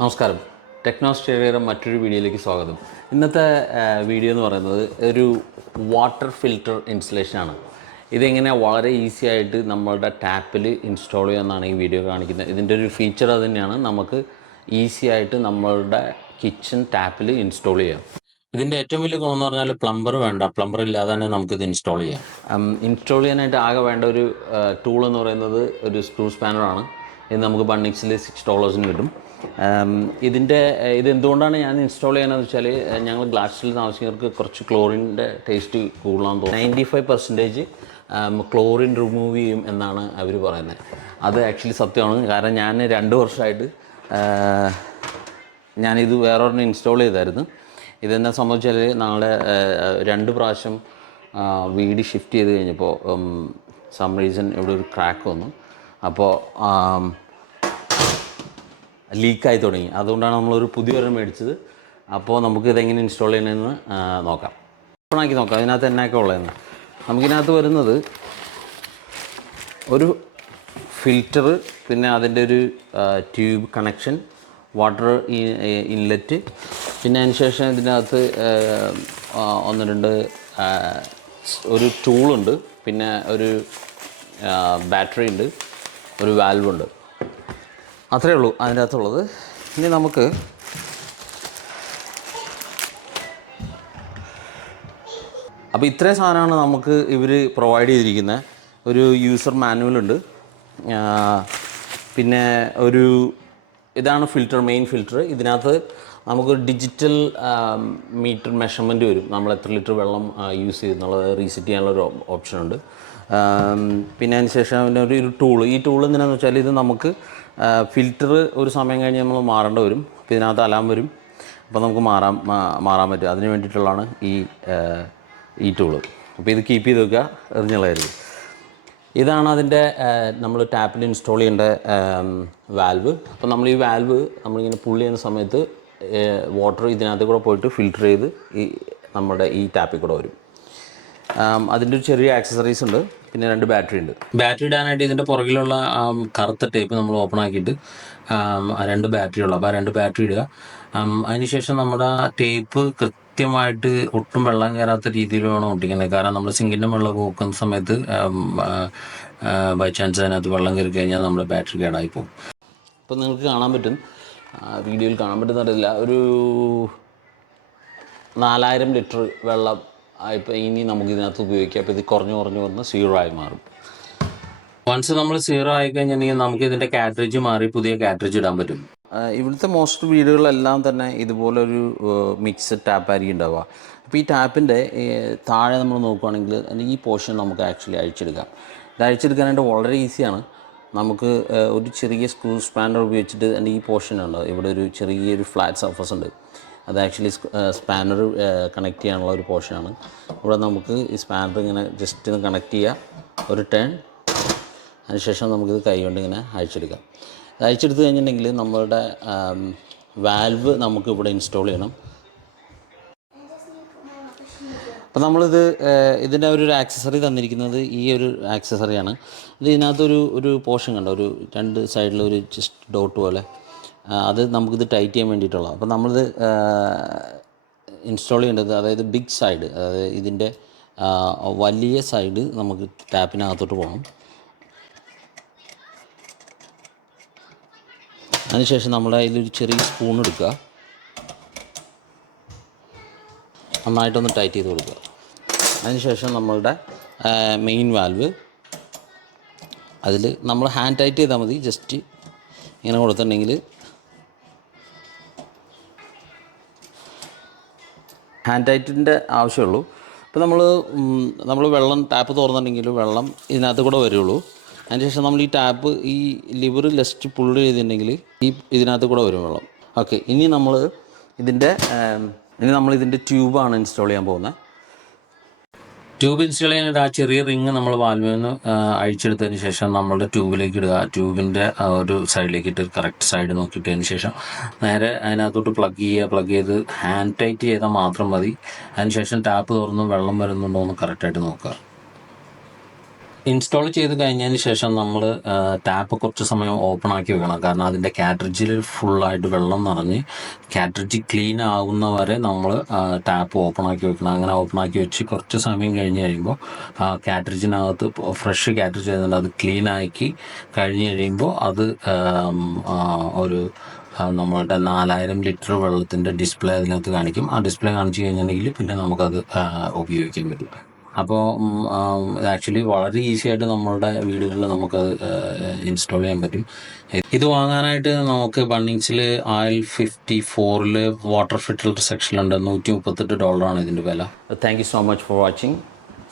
നമസ്കാരം. ടെക്നോസ്റ്റേറിയയുടെ മറ്റൊരു വീഡിയോയിലേക്ക് സ്വാഗതം. ഇന്നത്തെ വീഡിയോ എന്ന് പറയുന്നത് ഒരു വാട്ടർ ഫിൽറ്റർ ഇൻസ്റ്റലേഷനാണ് ഇതെങ്ങനെ വളരെ ഈസി ആയിട്ട് നമ്മളുടെ ടാപ്പിൽ ഇൻസ്റ്റാൾ ചെയ്യാമെന്നാണ് ഈ വീഡിയോ കാണിക്കുന്നത്. ഇതിന്റെ ഒരു ഫീച്ചർ അത് തന്നെയാണ്. നമുക്ക് ഈസി ആയിട്ട് നമ്മളുടെ കിച്ചൺ ടാപ്പിൽ ഇൻസ്റ്റാൾ ചെയ്യാം. ഇതിന്റെ ഏറ്റവും വലിയ ഗുണം എന്ന് പറഞ്ഞാൽ പ്ലംബർ വേണ്ട. പ്ലംബർ ഇല്ലാതെ തന്നെ നമുക്കിത് ഇൻസ്റ്റാൾ ചെയ്യാം. ഇൻസ്റ്റാൾ ചെയ്യാനായിട്ട് ആകെ വേണ്ട ഒരു ടൂൾ എന്ന് പറയുന്നത് ഒരു സ്ക്രൂ സ്പാനറാണ്. ഇത് നമുക്ക് ബണ്ണിക്സിൽ സിക്സ് ഡോളേഴ്സിന് കിട്ടും. ഇതിന്റെ ഇത് എന്തുകൊണ്ടാണ് ഞാൻ ഇൻസ്റ്റാൾ ചെയ്യണമെന്ന് വെച്ചാൽ ഞങ്ങൾ ഗ്ലാസ്സിൽ താമസിക്കുന്നവർക്ക് കുറച്ച് ക്ലോറിന്റെ ടേസ്റ്റ് കൂടുതലാണെന്ന് തോന്നുന്നു. Ninety five percentage chlorine remove ചെയ്യും എന്നാണ് അവർ പറയുന്നത്. അത് ആക്ച്വലി സത്യമാണ്. കാരണം ഞാൻ രണ്ട് വർഷമായിട്ട് ഞാനിത് വേറൊരെണ്ണം ഇൻസ്റ്റാൾ ചെയ്തായിരുന്നു. ഇതെന്നെ സംബന്ധിച്ചാൽ നാളെ രണ്ട് പ്രാവശ്യം വീട് ഷിഫ്റ്റ് ചെയ്ത് കഴിഞ്ഞപ്പോൾ സം റീസൺ ഇവിടെ ഒരു ക്രാക്ക് വന്നു. അപ്പോൾ ലീക്കായി തുടങ്ങി. അതുകൊണ്ടാണ് നമ്മളൊരു പുതിയൊരു മേടിച്ചത്. അപ്പോൾ നമുക്ക് ഇതെങ്ങനെ ഇൻസ്റ്റാൾ ചെയ്യണമെന്ന് നോക്കാം. ഓപ്പണാക്കി നോക്കാം. അതിനകത്ത് എന്നൊക്കെ ഉള്ളതെന്ന്. നമുക്കിതിനകത്ത് വരുന്നത് ഒരു ഫിൽറ്റർ പിന്നെ അതിന്റെ ഒരു ട്യൂബ് കണക്ഷൻ വാട്ടർ ഇൻലെറ്റ് പിന്നെ അതിന് ശേഷം ഇതിനകത്ത് ഒന്ന് രണ്ട് ഒരു ടൂളുണ്ട് പിന്നെ ഒരു ബാറ്ററി ഉണ്ട്. ഒരു വാൽവ് ഉണ്ട്. അത്രയേ ഉള്ളൂ അതിന്റെ അകത്തുള്ളത്. ഇനി നമുക്ക് അപ്പോൾ ഇത്രയും സാധനമാണ് നമുക്ക് ഇവർ പ്രൊവൈഡ് ചെയ്തിരിക്കുന്നത് ഒരു യൂസർ മാനുവൽ ഉണ്ട്. പിന്നെ ഒരു ഇതാണ് ഫിൽറ്റർ മെയിൻ ഫിൽറ്റർ ഇതിനകത്ത് നമുക്ക് ഡിജിറ്റൽ മീറ്റർ മെഷർമെന്റ് വരും. നമ്മൾ എത്ര ലിറ്റർ വെള്ളം യൂസ് ചെയ്യുന്നുള്ളത് റീസെറ്റ് ചെയ്യാനുള്ള ഒരു ഓപ്ഷൻ ഉണ്ട്. പിന്നെ അതിന് ശേഷം ഒരു ടൂൾ ഈ ടൂൾ എന്തിനാന്ന് വെച്ചാൽ ഇത് നമുക്ക് ഫിൽറ്റർ ഒരു സമയം കഴിഞ്ഞ് നമ്മൾ മാറേണ്ടി വരും. അപ്പോൾ ഇതിനകത്ത് അലാം വരും. അപ്പോൾ നമുക്ക് മാറാൻ മാറാൻ പറ്റും. അതിന് വേണ്ടിയിട്ടുള്ളതാണ് ഈ ഈ ടൂൾ അപ്പോൾ ഇത് കീപ്പ് ചെയ്ത് വെക്കുക. എറിഞ്ഞുള്ളായിരുന്നു ഇതാണ് അതിന്റെ നമ്മൾ ടാപ്പിൽ ഇൻസ്റ്റാൾ ചെയ്യേണ്ട വാൽവ് അപ്പോൾ നമ്മൾ ഈ വാൽവ് നമ്മളിങ്ങനെ പുള്ളി ചെയ്യുന്ന സമയത്ത് വാട്ടർ ഇതിനകത്ത് കൂടെ പോയിട്ട് ഫിൽറ്റർ ചെയ്ത് ഈ നമ്മുടെ ഈ ടാപ്പിൽ കൂടെ വരും. അതിന്റെ ഒരു ചെറിയ ആക്സസറീസ് ഉണ്ട്. പിന്നെ രണ്ട് ബാറ്ററി ഉണ്ട്. ബാറ്ററി ഇടാനായിട്ട് ഇതിന്റെ പുറകിലുള്ള കറുത്ത ടേപ്പ് നമ്മൾ ഓപ്പൺ ആക്കിയിട്ട് രണ്ട് ബാറ്ററി ഉള്ളു. അപ്പോൾ ആ രണ്ട് ബാറ്ററി ഇടുക. അതിനുശേഷം നമ്മുടെ ആ ടേപ്പ് കൃത്യമായിട്ട് ഒട്ടും വെള്ളം കയറാത്ത രീതിയിൽ വേണം ഒട്ടിക്കുന്നത്. കാരണം നമ്മൾ സിങ്കിന്റെ വെള്ളം പോക്കുന്ന സമയത്ത് ബൈ ചാൻസ് അതിനകത്ത് വെള്ളം കയറി കഴിഞ്ഞാൽ നമ്മുടെ ബാറ്ററി കേടായി പോകും. അപ്പോൾ നിങ്ങൾക്ക് കാണാൻ പറ്റും. വീഡിയോയിൽ കാണാൻ പറ്റുന്നറിയില്ല ഒരു നാലായിരം ലിറ്റർ വെള്ളം ഇപ്പം ഇനി നമുക്ക് ഇതിനകത്ത് ഉപയോഗിക്കാം. അപ്പോൾ ഇത് കുറഞ്ഞു കുറഞ്ഞു വന്ന് സീറോ ആയി മാറും. വൺസ് നമ്മൾ സീറോ ആയി കഴിഞ്ഞിട്ടുണ്ടെങ്കിൽ നമുക്ക് ഇതിന്റെ കാറ്ററേജ് മാറി പുതിയ കാറ്ററേജ് ഇടാൻ പറ്റും. ഇവിടുത്തെ മോസ്റ്റ് വീടുകളെല്ലാം തന്നെ ഇതുപോലെ ഒരു മിക്സഡ് ടാപ്പ് ആയിരിക്കും ഉണ്ടാവുക. അപ്പോൾ ഈ ടാപ്പിന്റെ താഴെ നമ്മൾ നോക്കുകയാണെങ്കിൽ അതിന്റെ ഈ പോർഷൻ നമുക്ക് ആക്ച്വലി അഴിച്ചെടുക്കാം. ഇത് അഴിച്ചെടുക്കാനായിട്ട് വളരെ ഈസിയാണ് നമുക്ക് ഒരു ചെറിയ സ്ക്രൂ സ്പാനർ ഉപയോഗിച്ചിട്ട് അതിന്റെ ഈ പോർഷൻ ഉണ്ട്. ഇവിടെ ഒരു ചെറിയൊരു ഫ്ലാറ്റ് സർഫസ് ഉണ്ട്. അത് ആക്ച്വലി സ്പാനർ കണക്ട് ചെയ്യാനുള്ള ഒരു പോർഷനാണ് ഇവിടെ നമുക്ക് ഈ സ്പാനർ ഇങ്ങനെ ജസ്റ്റ് ഒന്ന് കണക്ട് ചെയ്യുക ഒരു ടേൺ അതിനുശേഷം നമുക്കിത് കൈ കൊണ്ട് ഇങ്ങനെ അയച്ചെടുക്കാം ഇത് അഴിച്ചെടുത്ത് കഴിഞ്ഞിട്ടുണ്ടെങ്കിൽ നമ്മളുടെ വാൽവ് നമുക്ക് ഇവിടെ ഇൻസ്റ്റാൾ ചെയ്യണം. അപ്പോൾ നമ്മളിത് ഇതിന്റെ ഒരു ആക്സസറി തന്നിരിക്കുന്നത് ഈ ഒരു ആക്സസറിയാണ് ഇത് ഇതിനകത്തൊരു ഒരു പോർഷൻ കണ്ടോ? ഒരു രണ്ട് സൈഡിൽ ഒരു ജസ്റ്റ് ഡോട്ട് പോലെ. അത് നമുക്കിത് ടൈറ്റ് ചെയ്യാൻ വേണ്ടിയിട്ടുള്ള അപ്പോൾ നമ്മളിത് ഇൻസ്റ്റാൾ ചെയ്യേണ്ടത് അതായത് ബിഗ് സൈഡ് അതായത് ഇതിന്റെ വലിയ സൈഡ് നമുക്ക് ടാപ്പിനകത്തോട്ട് പോകണം അതിനുശേഷം നമ്മൾ അതിലൊരു ചെറിയ സ്പൂൺ എടുക്കുക. നന്നായിട്ടൊന്ന് ടൈറ്റ് ചെയ്ത് കൊടുക്കുക. അതിനുശേഷം നമ്മളുടെ മെയിൻ വാൽവ് അതിൽ നമ്മൾ ഹാൻഡ് ടൈറ്റ് ചെയ്താൽ മതി. ജസ്റ്റ് ഇങ്ങനെ കൊടുത്തിട്ടുണ്ടെങ്കിൽ ഹാൻഡ് ടൈറ്റിന്റെ ആവശ്യമുള്ളൂ. ഇപ്പോൾ നമ്മൾ നമ്മൾ വെള്ളം ടാപ്പ് തുറന്നിട്ടുണ്ടെങ്കിൽ വെള്ളം ഇതിനകത്ത് കൂടെ വരുള്ളൂ. അതിനുശേഷം നമ്മൾ ഈ ടാപ്പ് ഈ ലിവർ ലെസ്റ്റ് പുള്ള് ചെയ്തിട്ടുണ്ടെങ്കിൽ ഈ ഇതിനകത്ത് കൂടെ വരും വെള്ളം. ഓക്കെ ഇനി നമ്മൾ ഇതിന്റെ ഇനി നമ്മൾ ഇതിന്റെ ട്യൂബാണ് ഇൻസ്റ്റാൾ ചെയ്യാൻ പോകുന്നത്. ട്യൂബ് ഇൻസ്റ്റാൾ ആ ചെറിയ റിങ് നമ്മൾ വാൽവിൽ അഴിച്ചെടുത്തതിന് ശേഷം നമ്മളുടെ ട്യൂബിലേക്ക് ഇടുക. ട്യൂബിന്റെ ഒരു സൈഡിലേക്ക് ഇട്ട് കറക്റ്റ് സൈഡ് നോക്കിയിട്ടതിന് ശേഷം നേരെ അതിനകത്തോട്ട് പ്ലഗ് ചെയ്യുക. പ്ലഗ് ചെയ്ത് ഹാൻഡ് ടൈറ്റ് ചെയ്താൽ മാത്രം മതി. അതിന് ശേഷം ടാപ്പ് തുറന്നും വെള്ളം വരുന്നുണ്ടോ എന്ന് കറക്റ്റായിട്ട് നോക്കുക. ഇൻസ്റ്റാൾ ചെയ്ത് കഴിഞ്ഞതിന് ശേഷം നമ്മൾ ടാപ്പ് കുറച്ച് സമയം ഓപ്പൺ ആക്കി വെക്കണം. കാരണം അതിന്റെ കാറ്ററിജിൽ ഫുള്ളായിട്ട് വെള്ളം നിറഞ്ഞ് കാറ്ററിജ് ക്ലീൻ ആകുന്നവരെ നമ്മൾ ടാപ്പ് ഓപ്പൺ ആക്കി വെക്കണം. അങ്ങനെ ഓപ്പൺ ആക്കി വെച്ച് കുറച്ച് സമയം കഴിഞ്ഞ് കഴിയുമ്പോൾ കാറ്ററിജിനകത്ത് ഫ്രഷ് കാറ്ററിജ് ആയതുകൊണ്ട് അത് ക്ലീൻ ആക്കി കഴിഞ്ഞ് കഴിയുമ്പോൾ അത് ഒരു നമ്മളുടെ നാലായിരം ലിറ്റർ വെള്ളത്തിന്റെ ഡിസ്പ്ലേ അതിനകത്ത് കാണിക്കും. ആ ഡിസ്പ്ലേ കാണിച്ചു കഴിഞ്ഞിട്ടുണ്ടെങ്കിൽ പിന്നെ നമുക്കത് ഉപയോഗിക്കാൻ പറ്റും അപ്പോൾ ആക്ച്വലി വളരെ ഈസി ആയിട്ട് നമ്മളുടെ വീടുകളിൽ നമുക്കത് ഇൻസ്റ്റാൾ ചെയ്യാൻ പറ്റും. ഇത് വാങ്ങാനായിട്ട് നമുക്ക് ബണ്ണിങ്സിൽ ആയിൽ ഫിഫ്റ്റി ഫോറിൽ വാട്ടർ ഫിൽറ്റർ സെക്ഷനിലുണ്ട്. നൂറ്റി മുപ്പത്തെട്ട് ഡോളറാണ് ഇതിന്റെ വില. Thank you so much for watching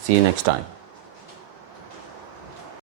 see next time